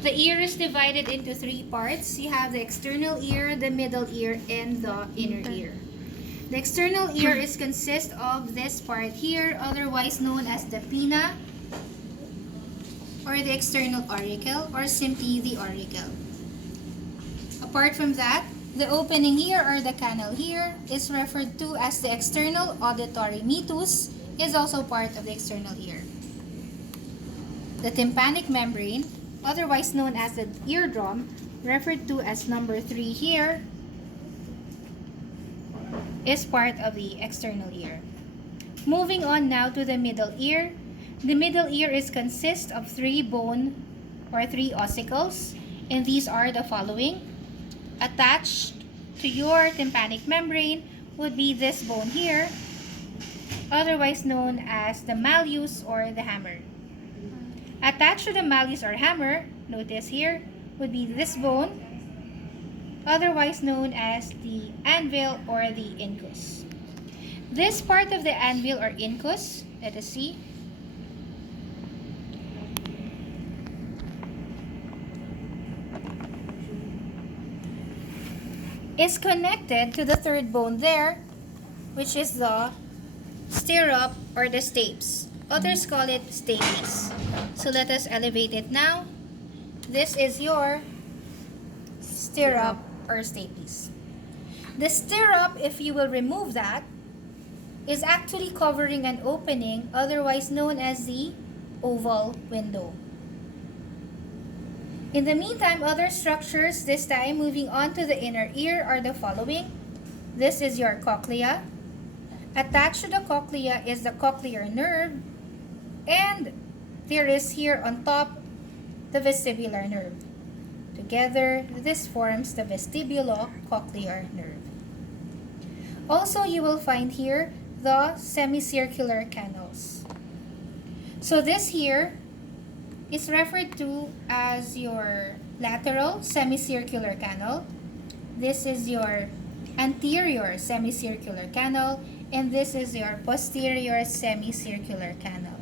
The ear is divided into three parts. You have the external ear, the middle ear, and the inner ear. The external ear is consists of this part here, otherwise known as the pinna, or the external auricle, or simply the auricle. Apart from that, the opening here or the canal here is referred to as the external auditory meatus, is also part of the external ear. The tympanic membrane, otherwise known as the eardrum, referred to as number 3 here, is part of the external ear. Moving on now to the middle ear. The middle ear is consists of 3 bone or 3 ossicles, and these are the following. Attached to your tympanic membrane would be this bone here, otherwise known as the malleus or the hammer. Attached to the malleus or hammer, notice here, would be this bone, otherwise known as the anvil or the incus. This part of the anvil or incus, let us see, is connected to the third bone there, which is the stirrup or the stapes. Others call it stapes. So let us elevate it now. This is your stirrup or stapes. The stirrup, if you will remove that, is actually covering an opening, otherwise known as the oval window. In the meantime, other structures, this time moving on to the inner ear, are the following. This is your cochlea. Attached to the cochlea is the cochlear nerve, and there is here on top the vestibular nerve. Together, this forms the vestibulocochlear nerve. Also, you will find here the semicircular canals. So this here is referred to as your lateral semicircular canal. This is your anterior semicircular canal, and this is your posterior semicircular canal.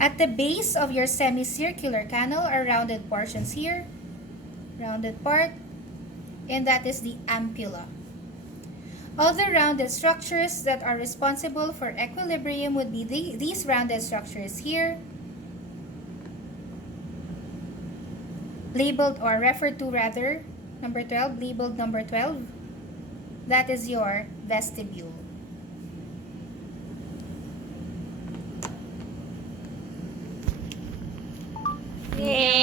At the base of your semicircular canal are rounded portions here, rounded part, and that is the ampulla. Other rounded structures that are responsible for equilibrium would be these rounded structures here, labeled or referred to rather, number 12, labeled number 12. That is your vestibule. Yay!